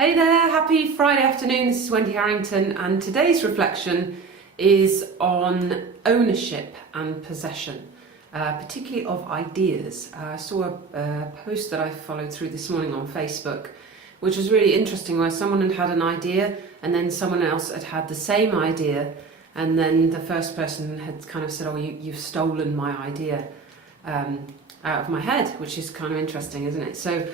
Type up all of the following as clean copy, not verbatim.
Hey there, happy Friday afternoon. This is Wendy Harrington, and today's reflection is on ownership and possession, particularly of ideas. I saw a post that I followed through this morning on Facebook, which was really interesting, where someone had an idea and then someone else had had the same idea, and then the first person had kind of said, oh, you've stolen my idea out of my head, which is kind of interesting, isn't it? So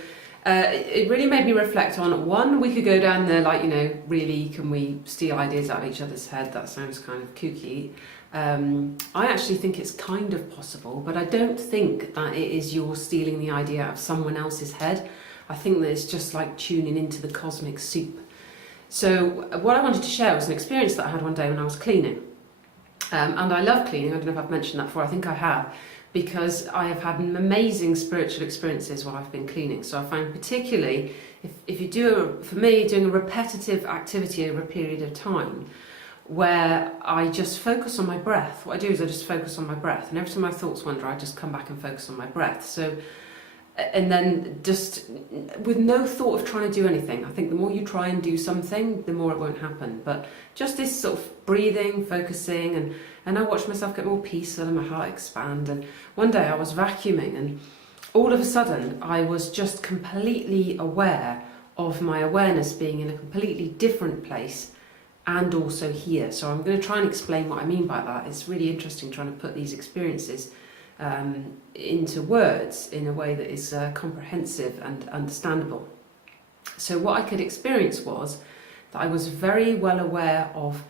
it really made me reflect on, one, we could go down there like, really, can we steal ideas out of each other's head? That sounds kind of kooky. I actually think it's kind of possible, but I don't think that it is you're stealing the idea out of someone else's head. I think that it's just like tuning into the cosmic soup. So what I wanted to share was an experience that I had one day when I was cleaning. And I love cleaning. I don't know if I've mentioned that before. I think I have, because I have had amazing spiritual experiences while I've been cleaning. So I find particularly, if you do, for me, doing a repetitive activity over a period of time, where I just focus on my breath. What I do is I just focus on my breath. And every time my thoughts wander, I just come back and focus on my breath. So, and then just with no thought of trying to do anything. I think the more you try and do something, the more it won't happen. But just this sort of breathing, focusing, and I watch myself get more peaceful and my heart expand. And one day I was vacuuming, and all of a sudden I was just completely aware of my awareness being in a completely different place and also here. So I'm going to try and explain what I mean by that. It's really interesting trying to put these experiences into words in a way that is comprehensive and understandable. So what I could experience was that I was very well aware of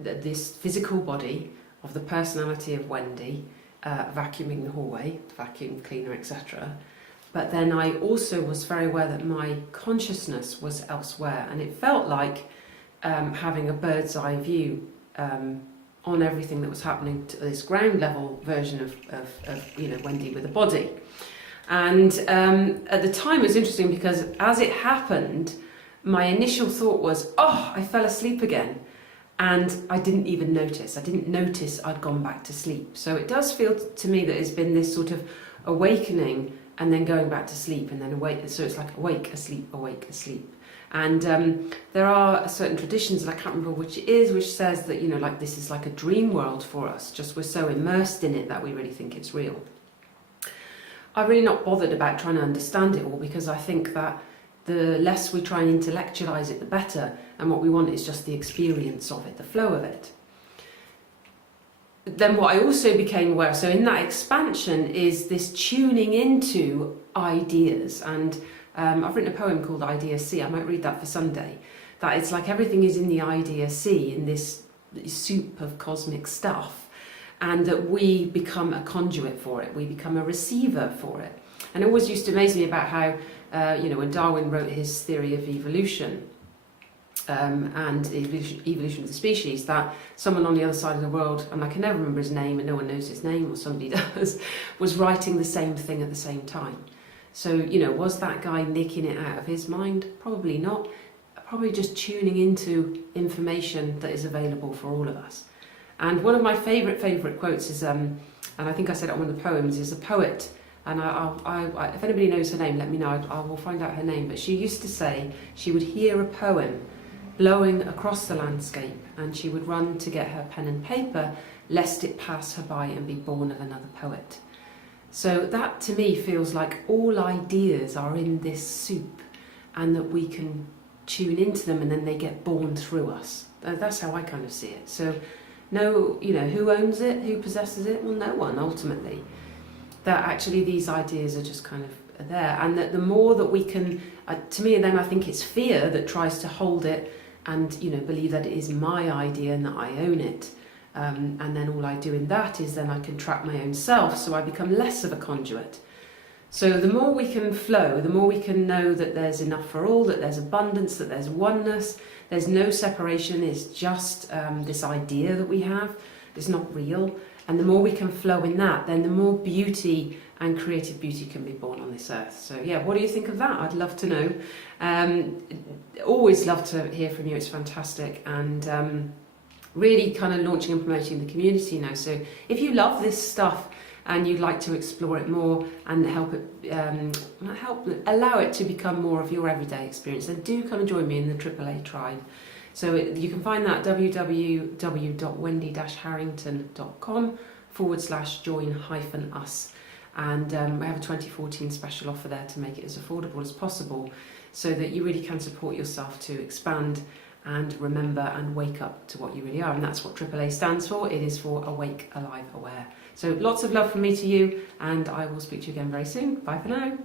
this physical body, of the personality of Wendy, vacuuming the hallway, vacuum cleaner, etc. But then I also was very aware that my consciousness was elsewhere, and it felt like having a bird's eye view on everything that was happening to this ground level version of Wendy with a body. And at the time it was interesting, because as it happened, my initial thought was, oh, I fell asleep again. And I didn't even notice. I didn't notice I'd gone back to sleep. So it does feel to me that it's been this sort of awakening and then going back to sleep and then awake. So it's like awake, asleep, awake, asleep. And there are certain traditions, and I can't remember which it is, which says that, like this is like a dream world for us. Just we're so immersed in it that we really think it's real. I've really not bothered about trying to understand it all, because I think that the less we try and intellectualize it, the better. And what we want is just the experience of it, the flow of it. Then what I also became aware of, so in that expansion, is this tuning into ideas. And I've written a poem called Idea Sea. I might read that for Sunday. That it's like everything is in the idea sea, in this soup of cosmic stuff, and that we become a conduit for it. We become a receiver for it. And it always used to amaze me about how, when Darwin wrote his theory of evolution, and evolution of the species, that someone on the other side of the world, and I can never remember his name, and no one knows his name, or somebody does, was writing the same thing at the same time. So, was that guy nicking it out of his mind? Probably not. Probably just tuning into information that is available for all of us. And one of my favourite quotes is, and I think I said it on one of the poems, is a poet, and I if anybody knows her name, let me know, I will find out her name, but she used to say she would hear a poem blowing across the landscape, and she would run to get her pen and paper, lest it pass her by and be born of another poet. So that to me feels like all ideas are in this soup, and that we can tune into them and then they get born through us. That's how I kind of see it. So no, who owns it, who possesses it? Well, no one, ultimately. That actually these ideas are just kind of there, and that the more that we can, to me, then I think it's fear that tries to hold it and believe that it is my idea and that I own it. And then all I do in that is then I can track my own self, so I become less of a conduit. So the more we can flow, the more we can know that there's enough for all, that there's abundance, that there's oneness, there's no separation, it's just this idea that we have, it's not real. And the more we can flow in that, then the more beauty and creative beauty can be born on this earth. So yeah, what do you think of that? I'd love to know. Always love to hear from you, it's fantastic. And really kind of launching and promoting the community now. So if you love this stuff and you'd like to explore it more and allow it to become more of your everyday experience, then do come and join me in the AAA tribe. So you can find that at www.wendy-harrington.com/join-us. And we have a 2014 special offer there to make it as affordable as possible, so that you really can support yourself to expand and remember and wake up to what you really are. And that's what AAA stands for. It is for Awake, Alive, Aware. So lots of love from me to you, and I will speak to you again very soon. Bye for now.